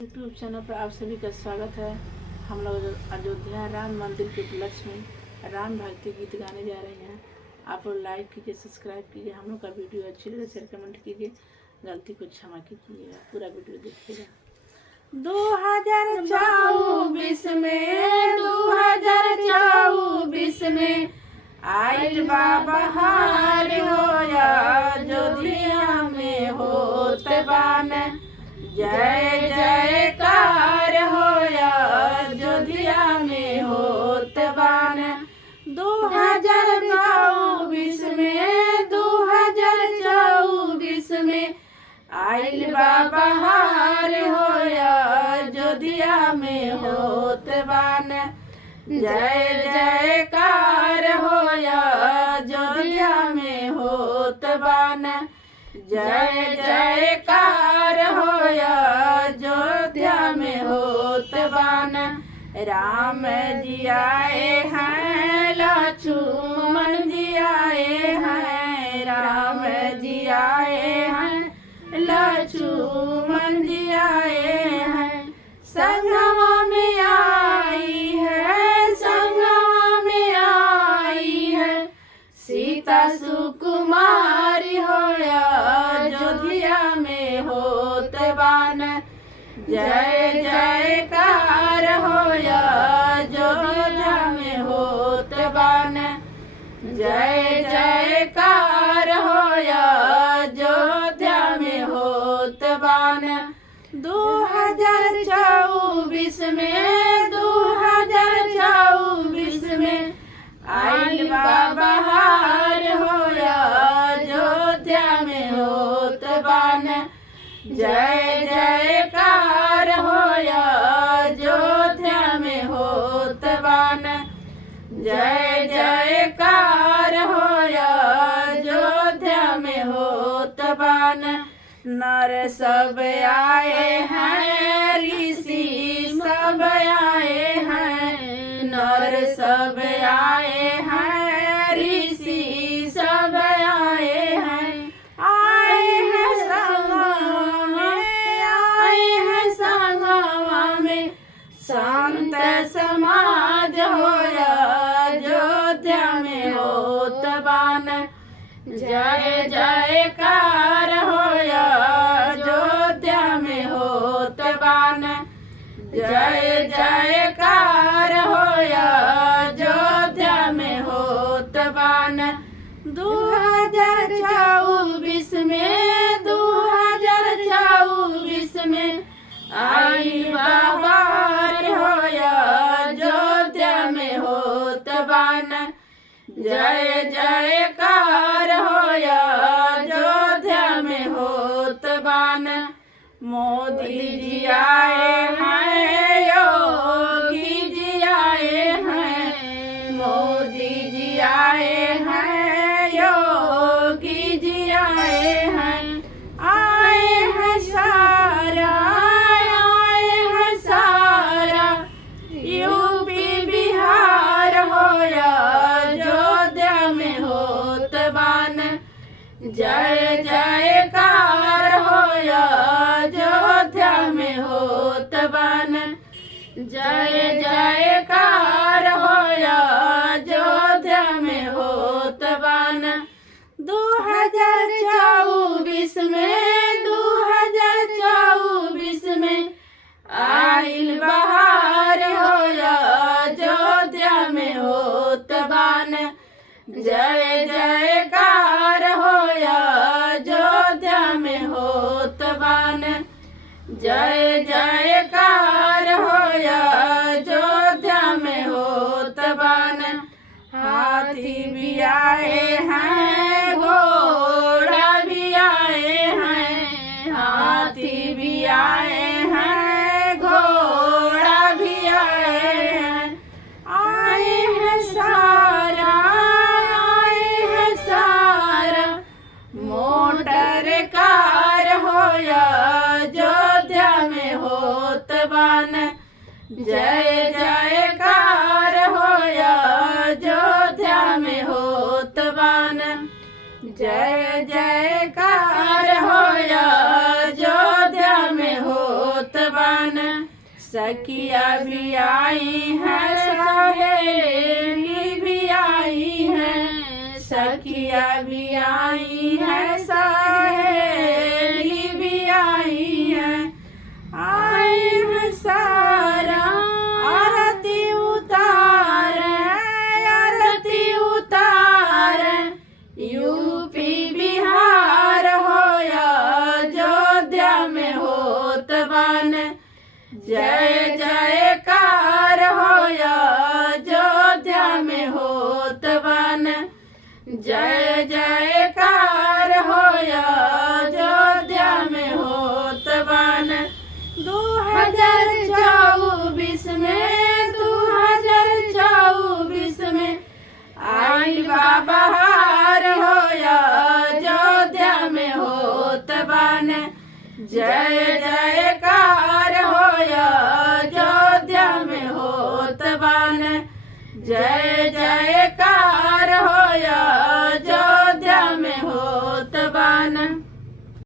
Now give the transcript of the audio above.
YouTube channel पर आप सभी का स्वागत है। हम लोग अयोध्या राम मंदिर के उपलक्ष्य में राम भक्ति गीत गाने जा रहे हैं। आप लोग लाइक कीजिए, सब्सक्राइब कीजिए। हम लोग का वीडियो अच्छी लगे शेयर कमेंट कीजिए, गलती को क्षमा कीजिएगा। पूरा वीडियो देखिएगा। 2024 में आइल बाबा हार होया अयोध्या में होत बान। जय जयकार होया अयोध्या में होत बान। 2024 में आइल बाबा हार होया अयोध्या में होत बान। जय जयकार होया अयोध्या में होत बान। जय जयकार होया अयोध्या में होत बान। राम जी आए हैं, लक्ष्मण जी आए हैं। राम जी आए हैं, लक्ष्मण जी आए हैं। संगमा में आई है, संगमा में आई है। सीता सुकुमारी होया अयोध्या में होत बान। जय जयकार होया अयोध्या में होत बान। जय जयकार होया अयोध्या में होत बान। 2024 में आइल बाबा हार होया अयोध्या में होत बान। जय जयकार होया अयोध्या में होत बान। जय जयकार होया अयोध्या में होत बान। नर सब आए हैं, ऋषि सब आए हैं। नर सब आए हैं, ऋषि सब आए हैं। आए हैं संगमा में, आए हैं संगमा में। संत समाज होया अयोध्या में होत बान। जय जयकार होया अयोध्या में होत बान। जय जयकार होया अयोध्या में होत बान। 2024 में आई बाबा होया अयोध्या में होत बान। जय जयकार होया अयोध्या में होत बान। मोदी जी आए हैं, योगी जी आए हैं। मोदी जी आए हैं, योगी जी आए हैं। आए हैं सारा, आए हैं सारा। यूपी बिहार होया अयोध्या में होत बान। जय जयकार होया अयोध्या में होत बान। जय जयकार होया अयोध्या में होत बान। 2024 में आइल बहार होया अयोध्या में होत बान। जय जयकार होया अयोध्या में होत बान। जय जयकार होया अयोध्या में होत बान। हाथी भी आए हैं, घोड़ा भी आए हैं। हाथी भी आए हैं, घोड़ा भी आए हैं। आए हैं सारा, आए हैं सारा। मोटर कार होया अयोध्या में होत बान। जय जयकार होया अयोध्या में होत बान। जय जयकार होया अयोध्या में होत बान। बन। सखिया भी आई हैं सहेली भी आई हैं, सखिया भी आई हैं सहेली भी आई हैं। आई हैं सारा आरती उतार, आरती उतार। यूपी बिहार होया अयोध्या में होत बन। जय जयकार होया अयोध्या में होत बन। जय जयकार होया अयोध्या में होत बन। 2024 में 2024 में आई बहार होया अयोध्या में होत बन। जय जयकार होया अयोध्या में होत बन। जय जयकार होया